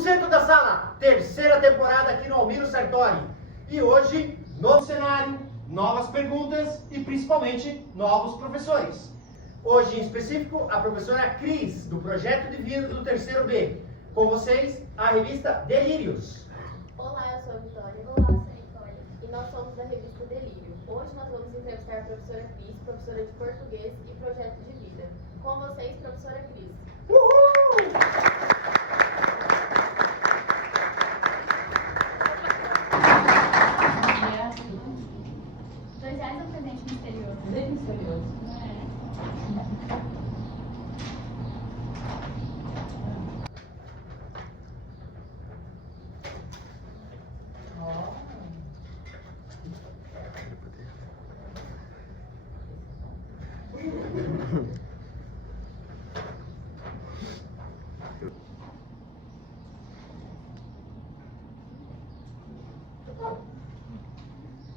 centro da sala, terceira temporada aqui no Almiro Sartori. E hoje, novo cenário, novas perguntas e principalmente novos professores. Hoje em específico, a professora Cris, do Projeto de Vida do Terceiro B. Com vocês, a revista Delírios. Olá, eu sou a Vitória. Olá, eu sou a Vitória. E nós somos da revista Delírio. Hoje nós vamos entrevistar a professora Cris, professora de português e projeto de vida. Com vocês, professora Cris. Uhul! R$2 é um presente misterioso. Presente misterioso. Não é?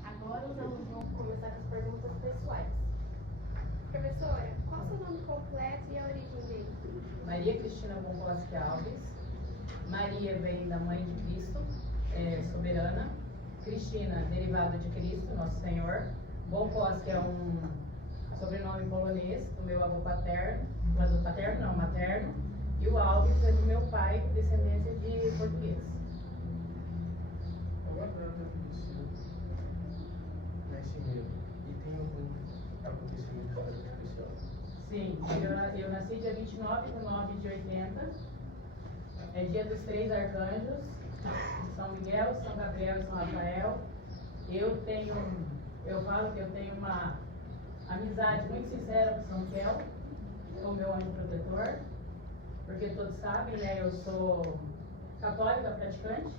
Agora os alunos vão começar com as perguntas pessoais. Professora, qual o seu nome completo e a origem dele? Maria Cristina Boncoski Alves. Maria vem da Mãe de Cristo, soberana. Cristina, derivado de Cristo, Nosso Senhor. Boncoski é um sobrenome polonês do meu avô paterno, materno. E o Alves é do meu pai, descendência de português. Nascimento. E tem algum acontecimento especial? Sim, eu nasci dia 29/9/80. É dia dos 3 arcanjos, São Miguel, São Gabriel e São Rafael. Eu falo que eu tenho uma amizade muito sincera com São Miguel, é o meu anjo protetor, porque todos sabem, né, eu sou católica praticante,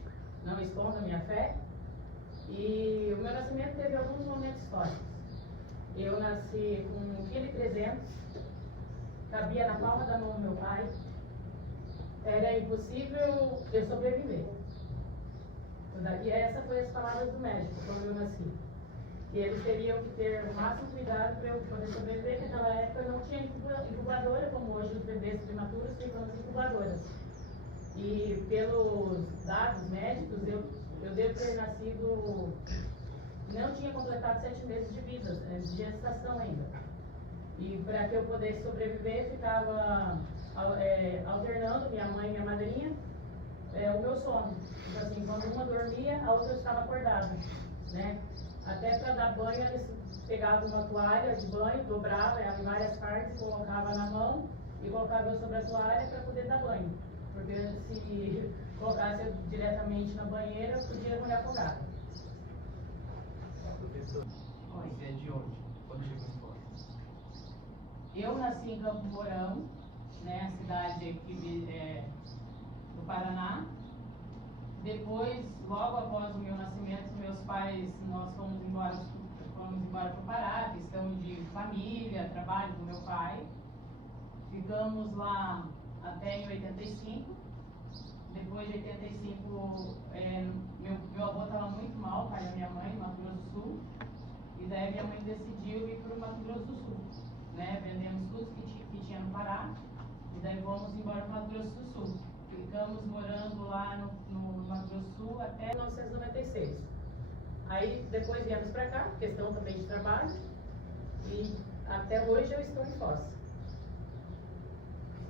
não escondo a minha fé. E o meu nascimento teve alguns momentos históricos. Eu nasci com 1,3 kg, cabia na palma da mão do meu pai. Era impossível eu sobreviver. E essa foi as palavras do médico quando eu nasci. E eles teriam que ter o máximo cuidado para eu poder sobreviver, porque naquela época não tinha incubadora, como hoje os bebês prematuros ficam nas incubadoras. E pelos dados médicos, eu devo ter nascido, não tinha completado 7 meses de vida, de gestação ainda. E para que eu pudesse sobreviver, ficava alternando minha mãe e minha madrinha o meu sono. Então, assim, quando uma dormia, a outra estava acordada, né? Até para dar banho, eles pegavam uma toalha de banho, dobravam ela em várias partes, colocava na mão e colocava eu sobre a toalha para poder dar banho. Porque se colocasse eu diretamente na banheira, eu podia morrer afogada. Professor, você é de onde? Quando chegou em Foz? Eu nasci em Campo Mourão, né, a cidade aqui do Paraná. Depois, logo após o meu nascimento, meus pais, nós fomos embora para o Pará, questão de família, trabalho do meu pai. Ficamos lá até em 85. Depois de 85, meu avô estava muito mal, pai da minha mãe, no Mato Grosso do Sul. E daí minha mãe decidiu ir para o Mato Grosso do Sul, né? Vendemos tudo que tinha no Pará. E daí fomos embora para o Mato Grosso do Sul. Ficamos morando lá no Mato Grosso do Sul até 1996. Aí depois viemos para cá, questão também de trabalho. E até hoje eu estou em Foz.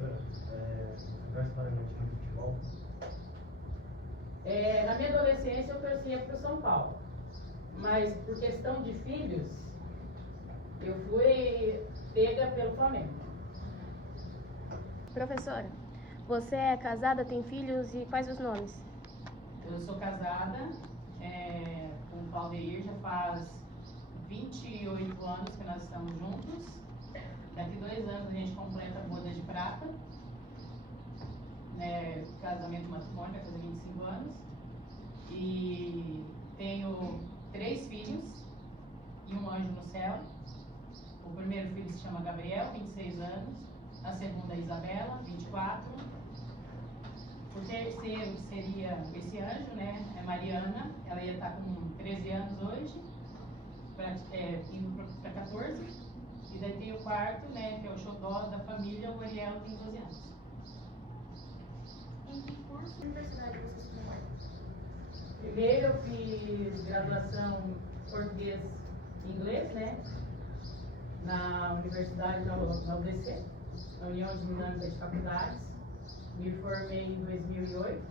No futebol? Na minha adolescência eu torcia para o São Paulo. Mas por questão de filhos, eu fui pega pelo Flamengo. Professora, você é casada, tem filhos e quais os nomes? Eu sou casada com o Valdeir, já faz 28 anos que nós estamos juntos. Daqui 2 anos a gente completa a boda de prata. Casamento matrimônio, vai fazer 25 anos. E tenho 3 filhos e um anjo no céu. O primeiro filho se chama Gabriel, 26 anos. A segunda é Isabela, 24. O terceiro seria esse anjo, né? É Mariana. Ela ia estar com 13 anos hoje, indo para 14. E daí tem o quarto, né? Que é o xodó da família, o Ariel, tem 12 anos. Em que curso universidade Primeiro eu fiz graduação em português e inglês, né? Na universidade na UDC, na União de Dinâmica de Faculdades. Me formei em 2008.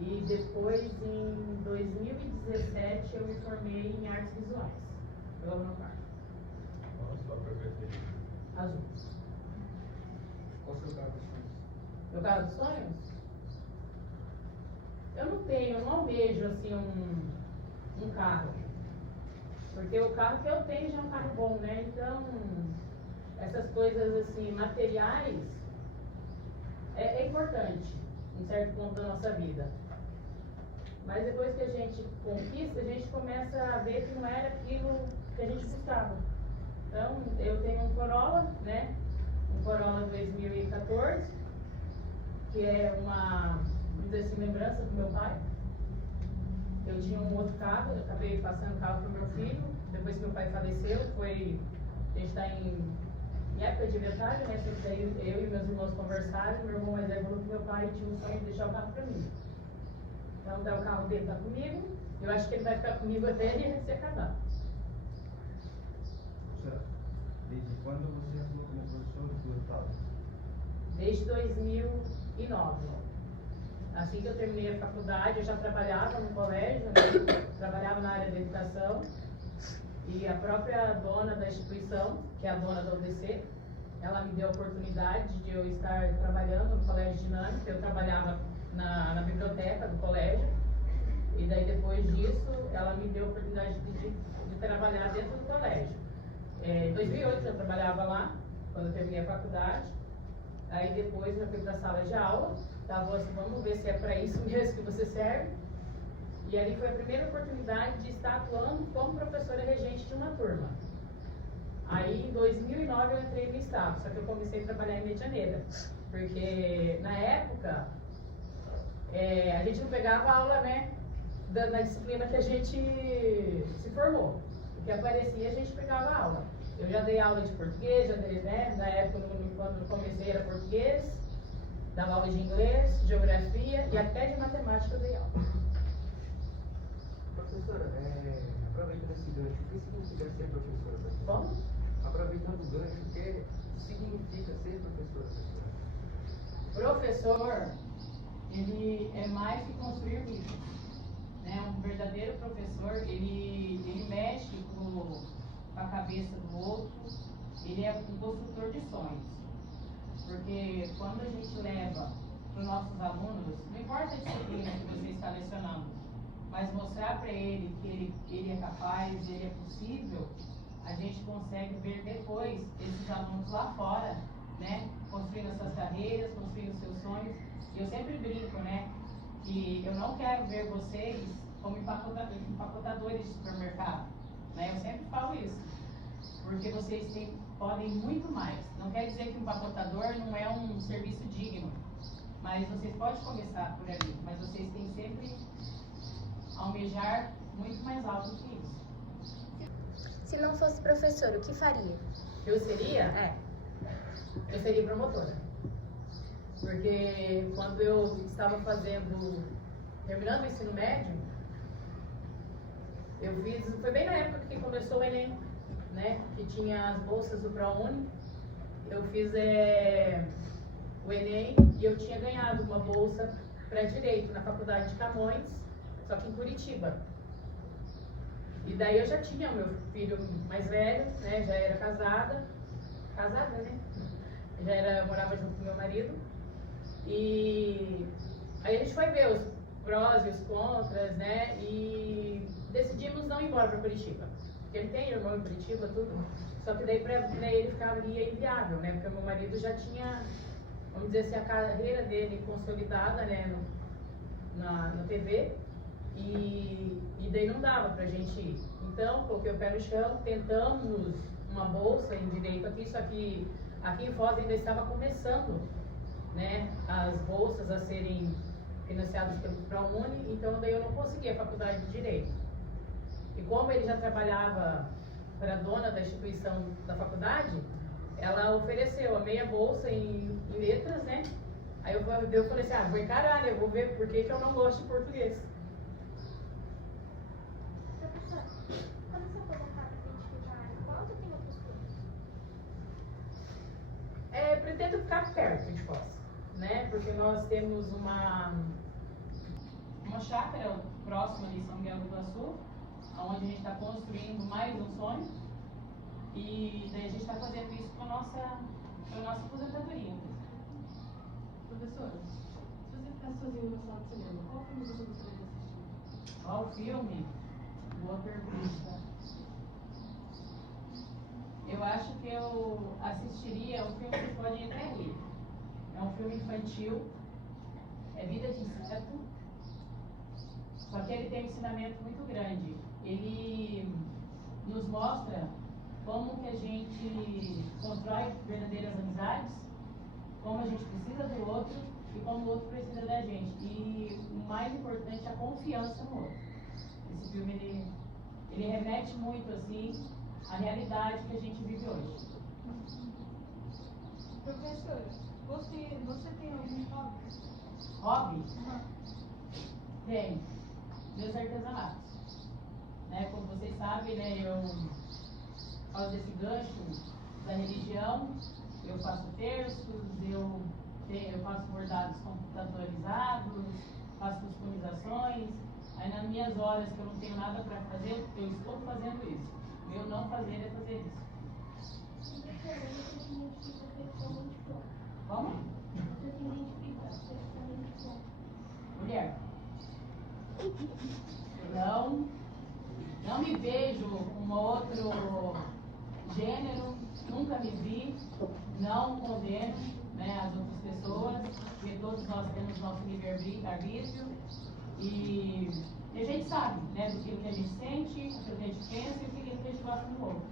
E depois, em 2017, eu me formei em artes visuais, pela Unopar. Qual a sua preferência? Azul. Qual o seu carro dos sonhos? Meu carro dos sonhos? Eu não almejo assim um carro. Porque o carro que eu tenho já é um carro bom, né? Então, essas coisas assim, materiais, é importante em certo ponto da nossa vida. Mas depois que a gente conquista, a gente começa a ver que não era aquilo que a gente buscava. Então, eu tenho um Corolla, né? Um Corolla 2014, que é uma, vamos dizer assim, lembrança do meu pai. Eu tinha um outro carro, eu acabei passando o carro para o meu filho, depois que meu pai faleceu, a gente está em época de inventário, né? Só que daí eu e meus irmãos conversaram, meu irmão mais velho falou que meu pai tinha um sonho de deixar o carro para mim. Então, o carro dele está comigo, eu acho que ele vai ficar comigo até ele se acabar. Desde quando você atuou como professor do Estado? Desde 2009. Assim que eu terminei a faculdade, eu já trabalhava no colégio, né? Trabalhava na área da educação. E a própria dona da instituição, que é a dona da UDC, ela me deu a oportunidade de eu estar trabalhando no Colégio Dinâmica. Eu trabalhava na biblioteca do colégio. E daí, depois disso, ela me deu a oportunidade de trabalhar dentro do colégio. Em 2008 eu trabalhava lá, quando eu terminei a faculdade. Aí depois eu fui para a sala de aula. Tava assim, vamos ver se é para isso mesmo que você serve. E ali foi a primeira oportunidade de estar atuando como professora regente de uma turma. Aí em 2009 eu entrei no Estado, só que eu comecei a trabalhar em Medianeira. Porque na época a gente não pegava aula, né, na disciplina que a gente se formou. O que aparecia a gente pegava aula. Eu já dei aula de português, já dei, né, na época quando comecei era português, dava aula de inglês, geografia e até de matemática eu dei aula. Professora, aproveitando esse gancho, o que significa ser professora para você? Como? Aproveitando o gancho, o que significa ser professora para você? Professor, ele é mais que construir vidas, né? Um verdadeiro professor, ele mexe com a cabeça do outro, ele é um construtor de sonhos. Porque quando a gente leva para os nossos alunos, não importa a disciplina que você está lecionando, mas mostrar para ele que ele é capaz, ele é possível, a gente consegue ver depois esses alunos lá fora, né? Construindo as suas carreiras, construindo os seus sonhos. E eu sempre brinco, né? Que eu não quero ver vocês como empacotadores de supermercado, né? Eu sempre falo isso. Porque vocês podem muito mais. Não quer dizer que um empacotador não é um serviço digno. Mas vocês podem começar por ali. Mas vocês têm sempre almejar muito mais alto que isso. Se não fosse professor, o que faria? Eu seria? Eu seria promotora. Porque quando eu estava terminando o ensino médio, foi bem na época que começou o Enem, né? Que tinha as bolsas do ProUni. Eu fiz o Enem e eu tinha ganhado uma bolsa para Direito na Faculdade de Camões, só que em Curitiba. E daí eu já tinha o meu filho mais velho, né? Já era casada, né? Morava junto com meu marido. E aí a gente foi ver os prós e os contras, né? E decidimos não ir embora para Curitiba. Porque ele tem irmão em Curitiba, tudo. Só que daí para ele ficar ali é inviável, né? Porque meu marido já tinha, vamos dizer assim, a carreira dele consolidada, né? Na TV. E daí não dava pra gente ir. Então, coloquei o pé no chão, tentamos uma bolsa em Direito aqui, só que aqui em Foz ainda estava começando, né, as bolsas a serem financiadas pelo ProUni, então daí eu não conseguia a faculdade de Direito. E como ele já trabalhava para a dona da instituição da faculdade, ela ofereceu a meia bolsa em letras, né? Aí eu falei assim, vou encarar, né? Eu vou ver por que eu não gosto de português. Professora, quando se aposentar da frente da área, qual você tem outros planos? Pretendo ficar perto de Foz, né? Porque nós temos uma chácara próxima de São Miguel do Iguaçu, onde a gente está construindo mais um sonho. E daí a gente está fazendo isso para a nossa aposentadoria. Professora, se você ficasse sozinho na sala de cinema, qual filme você gostaria de assistir? Qual filme? Boa pergunta. Eu acho que eu assistiria um filme que pode até rir. É um filme infantil, é Vida de Inseto, só que ele tem um ensinamento muito grande. Ele nos mostra como que a gente constrói verdadeiras amizades, como a gente precisa do outro e como o outro precisa da gente. E o mais importante, a confiança no outro. Esse filme, ele remete muito, assim, à realidade que a gente vive hoje. Professora, você tem algum hobby? Hobby? Tem. Meus artesanatos. Né? Como vocês sabem, né, eu faço esse gancho da religião, eu faço terços, eu faço bordados computadorizados, faço customizações. Aí nas minhas horas que eu não tenho nada para fazer, eu estou fazendo isso. Meu não fazer é fazer isso. Como? Mulher. Não me vejo um outro gênero, nunca me vi, não condeno, né, as outras pessoas, porque todos nós temos nosso livre-arbítrio e a gente sabe, né, do que a gente sente, do que a gente pensa e do que a gente gosta do outro.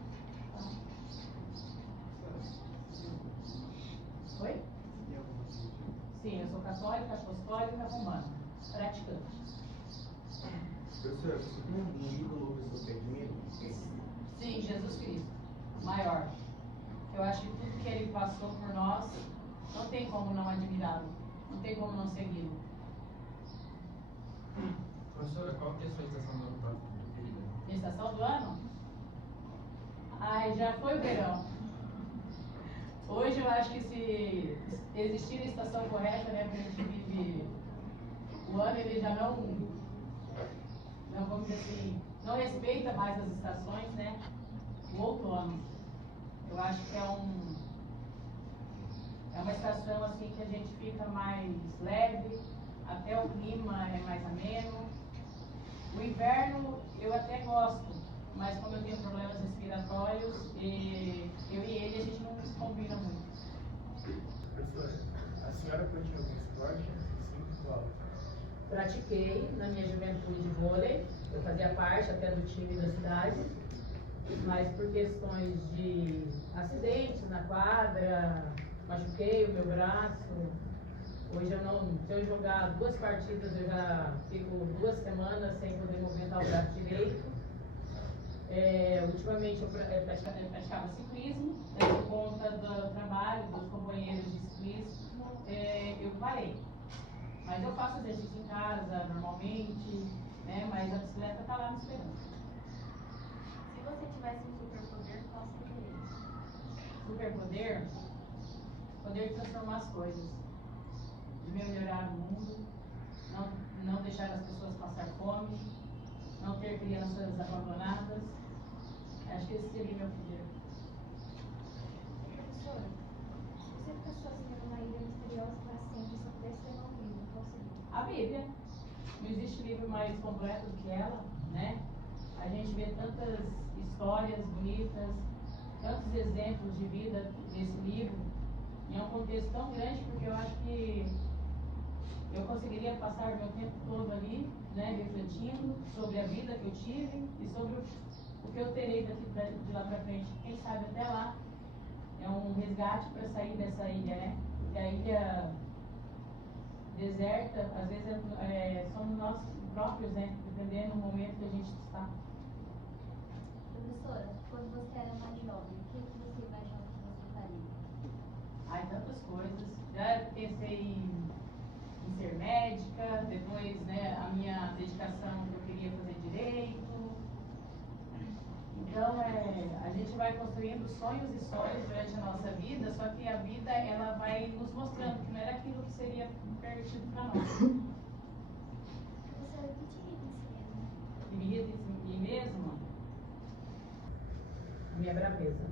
Oi? Sim, eu sou católica, apostólica, romana, praticante. Professor, você tem um ídolo que você admira? Sim, Jesus Cristo, maior. Eu acho que tudo que ele passou por nós, não tem como não admirá-lo, não tem como não segui-lo. Professora, qual que é a sua estação do ano preferida? Estação do ano? Ai, já foi o verão. Hoje eu acho que se existir a estação correta, né, porque a gente vive o ano, ele já não, vamos dizer assim, não respeita mais as estações, né? O outono. Eu acho que é uma estação assim que a gente fica mais leve, até o clima é mais ameno. O inverno eu até gosto, mas como eu tenho problemas respiratórios, eu e ele a gente não se combina muito. Professora, a senhora pratica algum esporte? Sim, qual? Pratiquei na minha juventude vôlei, eu fazia parte até do time da cidade, mas por questões de acidentes na quadra, machuquei o meu braço. Hoje eu não, se eu jogar 2 partidas, eu já fico 2 semanas sem poder movimentar o braço direito. Ultimamente eu praticava ciclismo, por conta do trabalho dos companheiros de ciclismo, eu parei. Mas eu faço exercício em casa, normalmente, né? Mas a bicicleta está lá me esperando. Se você tivesse um superpoder, qual seria? Superpoder? Poder transformar as coisas, de melhorar o mundo, não deixar as pessoas passar fome, não ter crianças abandonadas. Acho que esse seria meu poder. Professora, se você ficasse sozinha numa ilha misteriosa para sempre e só pudesse levar um livro, qual seria? A Bíblia. Não existe livro mais completo do que ela, né? A gente vê tantas histórias bonitas, tantos exemplos de vida nesse livro, e é um contexto tão grande, porque eu acho que eu conseguiria passar meu tempo todo ali, né, refletindo sobre a vida que eu tive e sobre o que eu terei de lá para frente. Quem sabe até lá é um resgate para sair dessa ilha, né? Porque a ilha deserta, às vezes somos nós próprios, né? Dependendo do momento que a gente está. Professora, quando você era mais jovem, o que você imaginava que você faria? Ai, tantas coisas. Já pensei em ser médica, depois, né, a minha dedicação que eu queria fazer direito. Então, a gente vai construindo sonhos e sonhos durante a nossa vida, só que a vida, ela vai nos mostrando que não era aquilo que seria permitido para nós. Professora, o que te irrita em si mesmo? E me irrita em mim mesma, a minha braveza.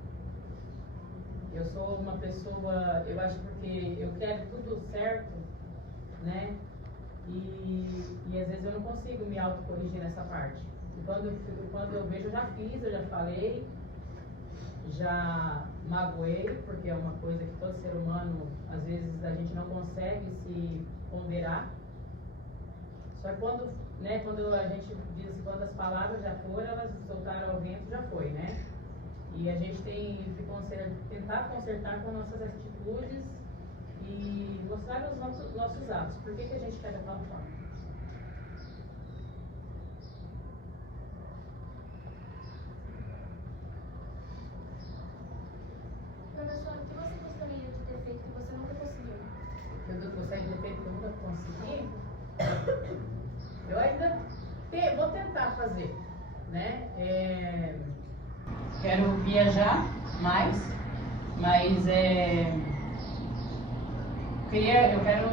Eu sou uma pessoa, eu acho porque eu quero tudo certo, né? E às vezes eu não consigo me autocorrigir nessa parte. E quando eu vejo, eu já fiz, eu já falei, já magoei, porque é uma coisa que todo ser humano, às vezes a gente não consegue se ponderar. Só que quando a gente diz assim, quando as palavras já foram, elas soltaram ao vento, já foi, né? E a gente tem que tentar consertar com nossas atitudes e mostrar os nossos atos. Por que a gente quer daquela forma? Professora, o que você gostaria de ter feito que você nunca conseguiu? Eu gostaria de ter feito que eu nunca consegui. Eu ainda vou tentar fazer, né? Quero viajar mais, mas eu quero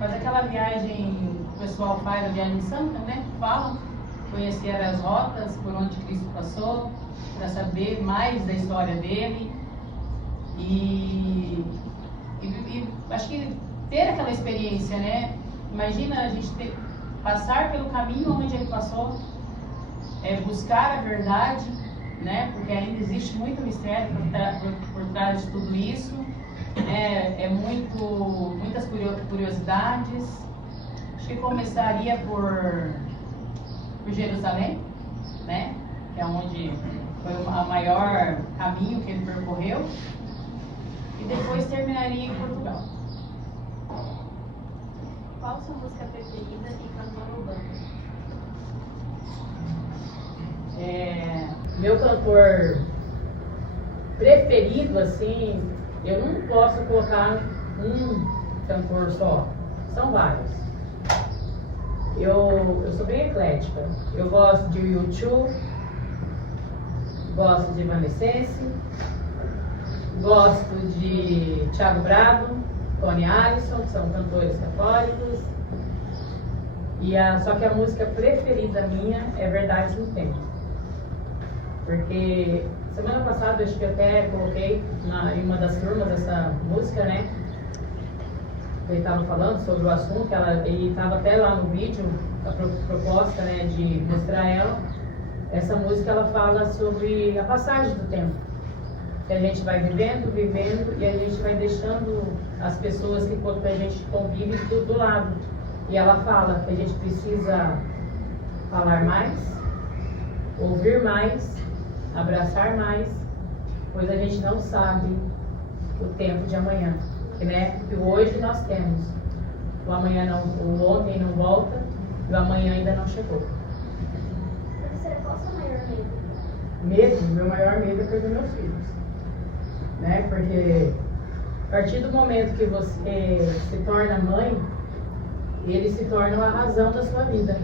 fazer aquela viagem que o pessoal faz, a viagem santa, né? Falam, conhecer as rotas por onde Cristo passou, para saber mais da história dele e acho que ter aquela experiência, né? Imagina a gente passar pelo caminho onde ele passou, buscar a verdade, né? Porque ainda existe muito mistério por trás de tudo isso, muitas curiosidades. Acho que começaria por Jerusalém, né? Que é onde foi o maior caminho que ele percorreu, e depois terminaria em Portugal. Qual sua música preferida e cantor ou banda? Meu cantor preferido, assim, eu não posso colocar um cantor só, são vários. Eu sou bem eclética. Eu gosto de U2, gosto de Evanescence, gosto de Thiago Bravo, Tony Allison, que são cantores católicos. Só que a música preferida minha é Verdades no Tempo. Porque semana passada, acho que eu até coloquei em uma das turmas essa música, né? Ele estava falando sobre o assunto, ele estava até lá no vídeo, a proposta, né, de mostrar ela. Essa música, ela fala sobre a passagem do tempo. Que a gente vai vivendo e a gente vai deixando as pessoas que a gente convive do lado. E ela fala que a gente precisa falar mais, ouvir mais, abraçar mais, pois a gente não sabe o tempo de amanhã, né? Que hoje nós temos, o amanhã não, o ontem não volta e o amanhã ainda não chegou. Professora, qual o seu maior medo? Meu maior medo é perder meus filhos, né? Porque a partir do momento que você se torna mãe, eles se tornam a razão da sua vida.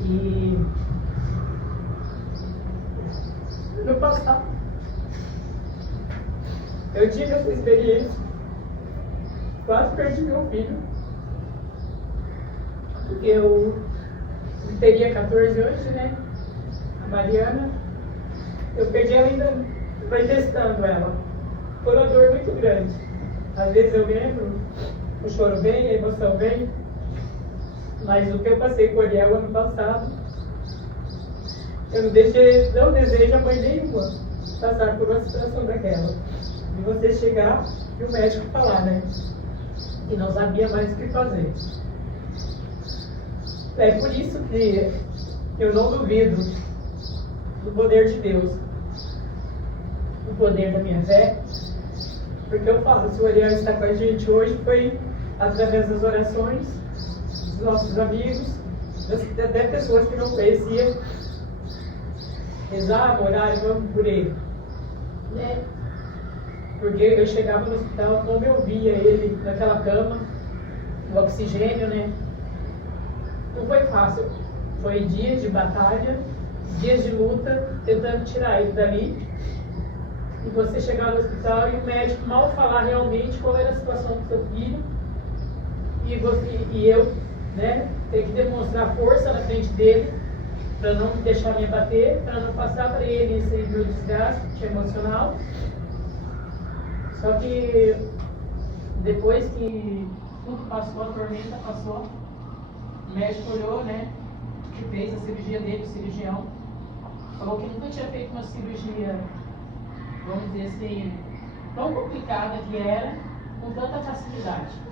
E no passado, eu tive essa experiência, quase perdi meu filho, porque eu teria 14 hoje, né? A Mariana, eu perdi ela ainda, vai testando ela. Foi uma dor muito grande. Às vezes eu lembro, o choro vem, a emoção vem, mas o que eu passei com o Ariel ano passado, eu não desejo a mãe nenhuma passar por uma situação daquela. De você chegar e o médico falar, né? E não sabia mais o que fazer. É por isso que eu não duvido do poder de Deus, do poder da minha fé, porque eu falo, se o Ariel está com a gente hoje, foi através das orações dos nossos amigos, até pessoas que não conheciam, rezavam, oravam por ele, né? Porque eu chegava no hospital, como eu via ele naquela cama, o oxigênio, né? Não foi fácil. Foi dias de batalha, dias de luta, tentando tirar ele dali. E você chegar no hospital e o médico mal falar realmente qual era a situação do seu filho. E eu, né, ter que demonstrar força na frente dele, para não deixar me abater, para não passar para ele esse meu desgaste emocional. Só que depois que tudo passou, a tormenta passou, o médico olhou, né, que fez a cirurgia dele, o cirurgião, falou que nunca tinha feito uma cirurgia, vamos dizer assim, tão complicada que era, com tanta facilidade.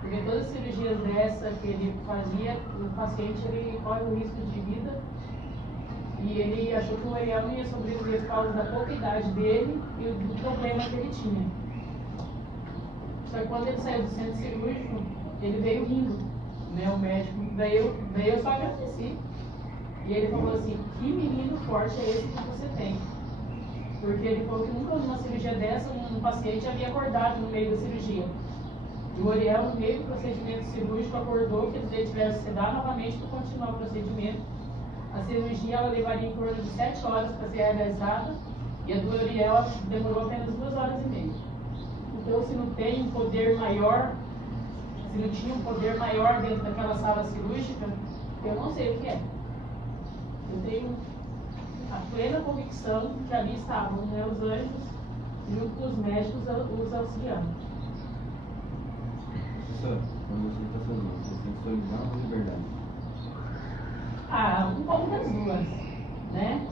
Porque todas as cirurgias dessa que ele fazia, o paciente ele corre o risco de vida. E ele achou que o Ariel não ia sobreviver por causa da pouca idade dele e do problema que ele tinha. Só que quando ele saiu do centro cirúrgico, ele veio rindo, né? O médico, daí eu só agradeci. E ele falou assim, que menino forte é esse que você tem? Porque ele falou que nunca numa cirurgia dessa, um paciente havia acordado no meio da cirurgia. E o Ariel, no meio do procedimento cirúrgico, acordou que ele tivesse que sedar novamente para continuar o procedimento. A cirurgia ela levaria em torno de 7 horas para ser realizada e a do Ariel demorou apenas 2 horas e meia. Então, se não tem um poder maior, se não tinha um poder maior dentro daquela sala cirúrgica, eu não sei o que é. Eu tenho a plena convicção que ali estavam, né, os anjos junto com os médicos os auxiliando. Professor, quando você está sozinho, você tem solidão ou liberdade? Ah, um pouco das duas, né?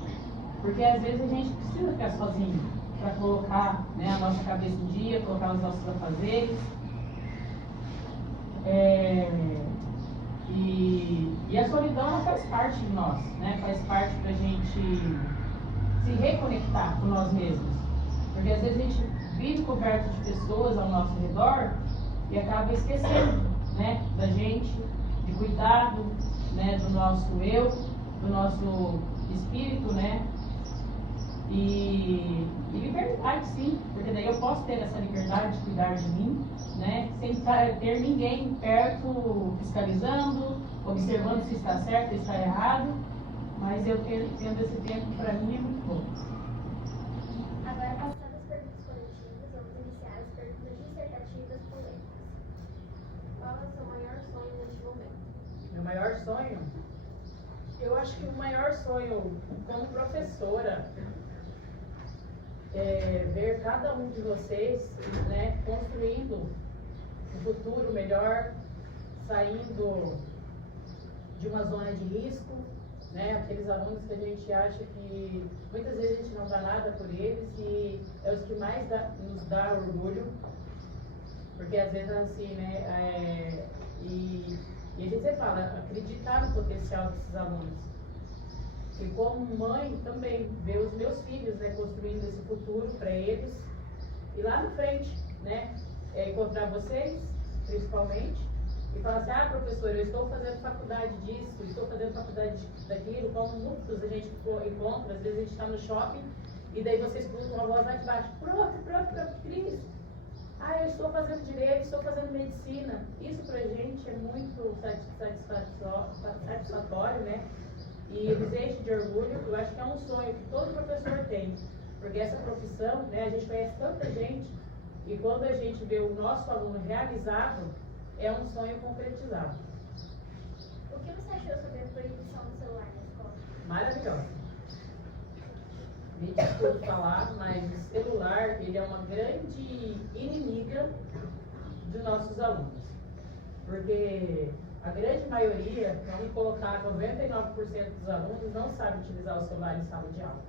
Porque às vezes a gente precisa ficar sozinho para colocar, né, a nossa cabeça em dia, colocar os nossos afazeres. E a solidão ela faz parte de nós, né? Faz parte para a gente se reconectar com nós mesmos. Porque às vezes a gente vive coberto de pessoas ao nosso redor e acaba esquecendo, né, da gente, de cuidado, né, do nosso eu, do nosso espírito, né, e liberdade, sim, porque daí eu posso ter essa liberdade de cuidar de mim, né, sem ter ninguém perto fiscalizando, observando se está certo, se está errado, mas eu tendo esse tempo para mim é muito bom. Agora, passando as perguntas coletivas, vamos iniciar as perguntas dissertativas polêmicas. Qual é o seu maior sonho neste momento? Meu maior sonho? Eu acho que o maior sonho como professora é ver cada um de vocês, né, construindo um futuro melhor, saindo de uma zona de risco, né, aqueles alunos que a gente acha que muitas vezes a gente não dá nada por eles e é os que mais nos dá orgulho, porque às vezes assim, né, e a gente sempre fala, acreditar no potencial desses alunos. E como mãe também, ver os meus filhos, né, construindo esse futuro para eles. E lá na frente, né, encontrar vocês, principalmente, e falar assim, ah, professor, eu estou fazendo faculdade disso, estou fazendo faculdade daquilo, como muitos a gente encontra, às vezes a gente está no shopping, e daí vocês escutam uma voz lá de baixo, prof, Cris, ah, eu estou fazendo direito, estou fazendo medicina. Isso pra gente é muito satisfatório, né? E eles enchem de orgulho. Eu acho que é um sonho que todo professor tem. Porque essa profissão, né, a gente conhece tanta gente, e quando a gente vê o nosso aluno realizado, é um sonho concretizado. O que você achou sobre a proibição do celular na escola? Maravilhosa. Me desculpe falar, mas o celular, ele é uma grande inimiga dos nossos alunos. Porque a grande maioria, vamos colocar 99% dos alunos, não sabe utilizar o celular em sala de aula.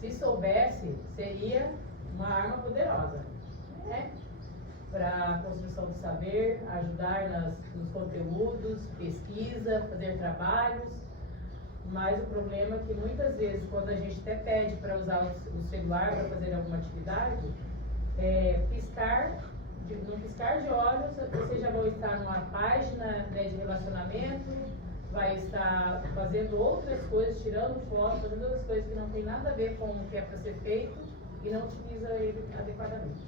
Se soubesse, seria uma arma poderosa, né? Para a construção do saber, ajudar nos conteúdos, pesquisa, fazer trabalhos. Mas o problema é que muitas vezes, quando a gente até pede para usar o celular para fazer alguma atividade, no piscar de olhos, vocês já vão estar numa página, né, de relacionamento, vai estar fazendo outras coisas, tirando fotos, fazendo outras coisas que não tem nada a ver com o que é para ser feito, e não utiliza ele adequadamente.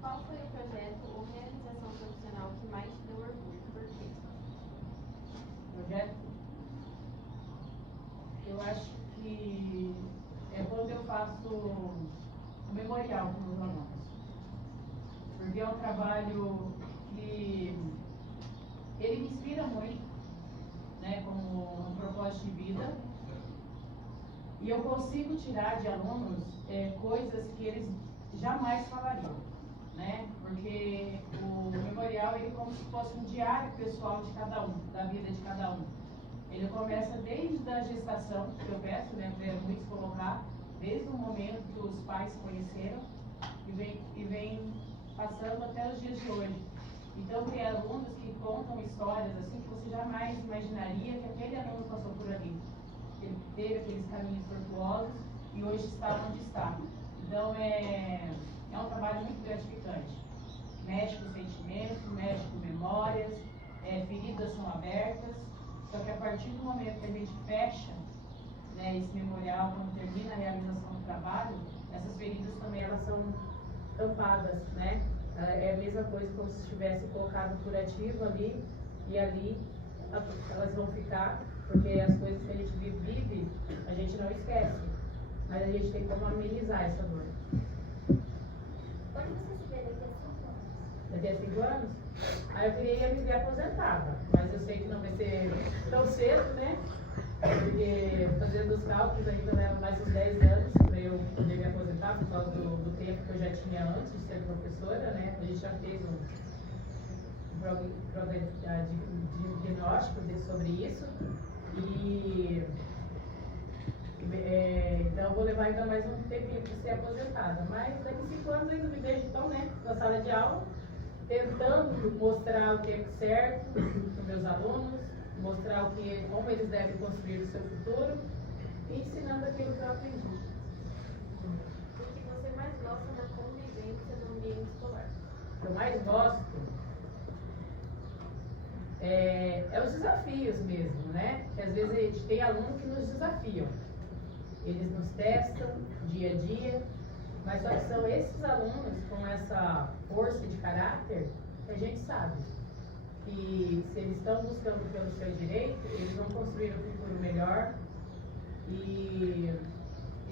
Qual foi o projeto ou realização profissional que mais te deu orgulho? Por quê? Projeto? Eu acho que é quando eu faço o memorial com os alunos. Porque é um trabalho que ele me inspira muito, né, como um propósito de vida. E eu consigo tirar de alunos coisas que eles jamais falariam, né? Porque o memorial ele é como se fosse um diário pessoal de cada um, da vida de cada um. Ele começa desde a gestação, que eu peço, né, para muitos colocar, desde o momento que os pais se conheceram e vem passando até os dias de hoje. Então tem alunos que contam histórias assim que você jamais imaginaria que aquele aluno passou por ali. Ele teve aqueles caminhos tortuosos e hoje está onde está. Então é um trabalho muito gratificante. Mexe com sentimentos, mexe com memórias, feridas são abertas, só que a partir do momento que a gente fecha, né, esse memorial, quando termina a realização do trabalho, essas feridas também elas são tampadas, né? É a mesma coisa como se tivesse colocado curativo ali, e ali elas vão ficar, porque as coisas que a gente vive, a gente não esquece, mas a gente tem como amenizar essa dor. Onde você se vê daqui a 5 anos? Daqui a 5 anos? Aí eu queria me ver aposentada, mas eu sei que não vai ser tão cedo, né? Porque fazendo os cálculos ainda leva mais uns 10 anos para eu poder me aposentar, por causa do tempo que eu já tinha antes de ser professora, né? A gente já fez um diagnóstico sobre isso então eu vou levar ainda mais um tempinho para ser aposentada, mas daqui a 5 anos eu ainda me vejo então, né, na sala de aula, tentando mostrar o que é certo para os meus alunos, mostrar como eles devem construir o seu futuro e ensinando aquilo que eu aprendi. O que você mais gosta na convivência no ambiente escolar? O que eu mais gosto é os desafios mesmo, né? Que às vezes a gente tem alunos que nos desafiam. Eles nos testam dia a dia, mas só que são esses alunos com essa força de caráter que a gente sabe que se eles estão buscando pelo seu direito, eles vão construir um futuro melhor e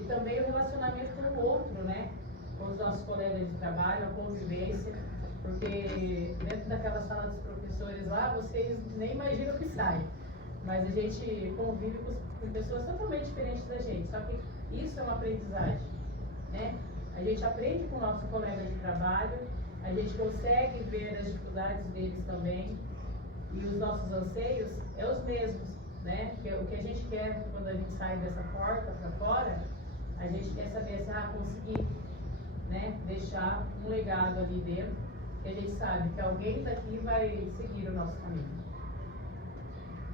também o relacionamento com o outro, né? Com os nossos colegas de trabalho, a convivência, porque dentro daquela sala dos professores lá, vocês nem imaginam o que sai, mas a gente convive com pessoas totalmente diferentes da gente, só que isso é uma aprendizagem, né? A gente aprende com o nosso colega de trabalho, a gente consegue ver as dificuldades deles também, e os nossos anseios é os mesmos, né? Que o que a gente quer quando a gente sai dessa porta para fora, a gente quer saber se conseguir, né, deixar um legado ali dentro, que a gente sabe que alguém daqui vai seguir o nosso caminho.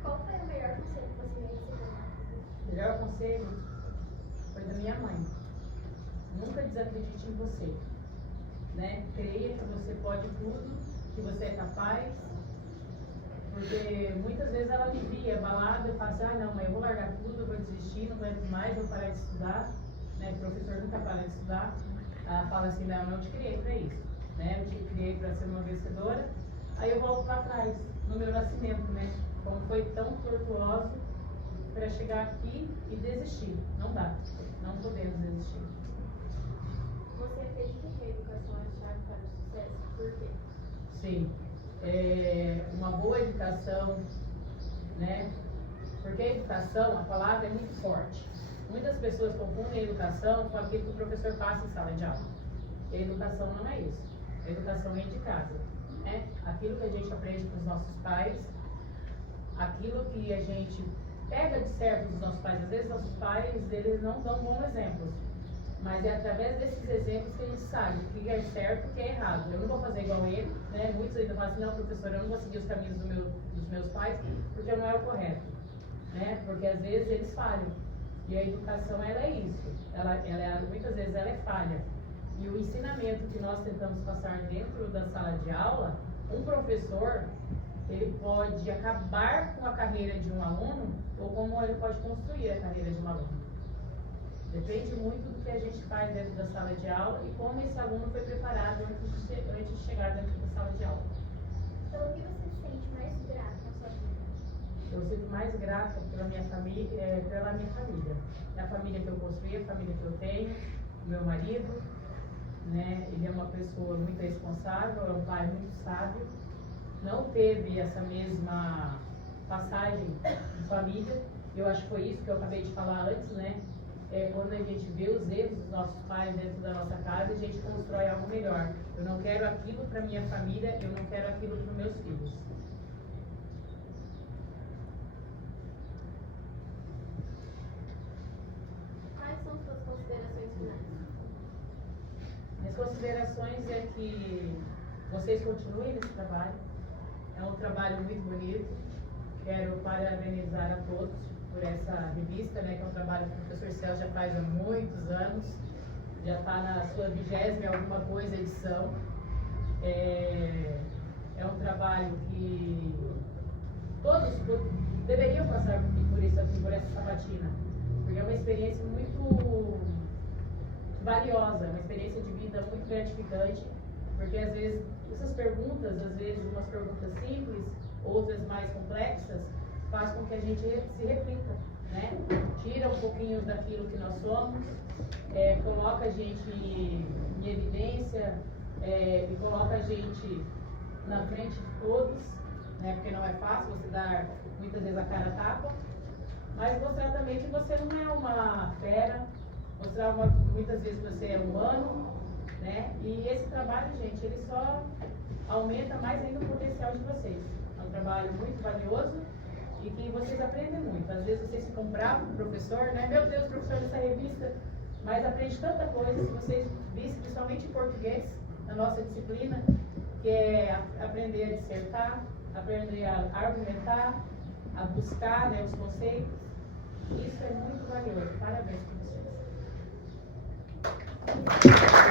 Qual foi o melhor conselho que você recebeu? O melhor conselho foi da minha mãe. Nunca desacredite em você, né? Creia que você pode tudo, que você é capaz, porque muitas vezes ela me via abalada e falava assim, não, mãe, eu vou largar tudo, eu vou desistir, não aguento mais, vou parar de estudar, né? O professor nunca para de estudar. Ela fala assim, não te criei para isso, né? Eu te criei para ser uma vencedora. Aí eu volto para trás, no meu nascimento, né? Como foi tão tortuoso para chegar aqui e desistir. Não dá, não podemos desistir. Você acredita que a educação é a chave para o sucesso? Por quê? Sim, uma boa educação, né? Porque a educação, a palavra é muito forte. Muitas pessoas confundem a educação com aquilo que o professor passa em sala de aula. E a educação não é isso. A educação vem de casa, né? Aquilo que a gente aprende com os nossos pais, aquilo que a gente pega de certo dos nossos pais. Às vezes nossos pais, eles não dão bons exemplos, mas é através desses exemplos que a gente sabe o que é certo e o que é errado. Eu não vou fazer igual ele, né? Muitos ainda falam assim, não, professor, eu não vou seguir os caminhos dos meus pais, porque não é o correto, né? Porque às vezes eles falham. E a educação, ela é isso. Muitas vezes ela é falha. E o ensinamento que nós tentamos passar dentro da sala de aula, um professor, ele pode acabar com a carreira de um aluno, ou como ele pode construir a carreira de um aluno. Depende muito do que a gente faz dentro da sala de aula e como esse aluno foi preparado antes de chegar dentro da sala de aula. Pelo que você se sente mais grato na sua vida? Eu sinto mais grata pela minha família, É a família que eu construí, a família que eu tenho, o meu marido, né? Ele é uma pessoa muito responsável, é um pai muito sábio. Não teve essa mesma passagem de família. Eu acho que foi isso que eu acabei de falar antes, né? Quando a gente vê os erros dos nossos pais dentro da nossa casa, a gente constrói algo melhor. Eu não quero aquilo para minha família, eu não quero aquilo para os meus filhos. Quais são suas considerações finais? Minhas considerações é que vocês continuem nesse trabalho. É um trabalho muito bonito. Quero parabenizar a todos por essa revista, né, que é um trabalho que o professor Celso já faz há muitos anos. Já está na sua 20ª alguma coisa edição. É um trabalho que todos deveriam passar por isso aqui, por essa sabatina. Porque é uma experiência muito valiosa, uma experiência de vida muito gratificante, porque às vezes essas perguntas, umas perguntas simples, outras mais complexas, faz com que a gente se reflita, né? Tira um pouquinho daquilo que nós somos, coloca a gente em evidência, e coloca a gente na frente de todos, né? Porque não é fácil você dar muitas vezes a cara a tapa, mas mostrar também que você não é uma fera, mostrar muitas vezes que você é humano, né? E esse trabalho, gente, ele só aumenta mais ainda o potencial de vocês. É um trabalho muito valioso e que vocês aprendem muito. Às vezes vocês ficam bravos com o professor, né? Meu Deus, professor dessa revista, mas aprende tanta coisa. Se vocês vissem, principalmente em português, na nossa disciplina, que é aprender a dissertar, aprender a argumentar, a buscar, né, os conceitos. Isso é muito valioso. Parabéns para vocês.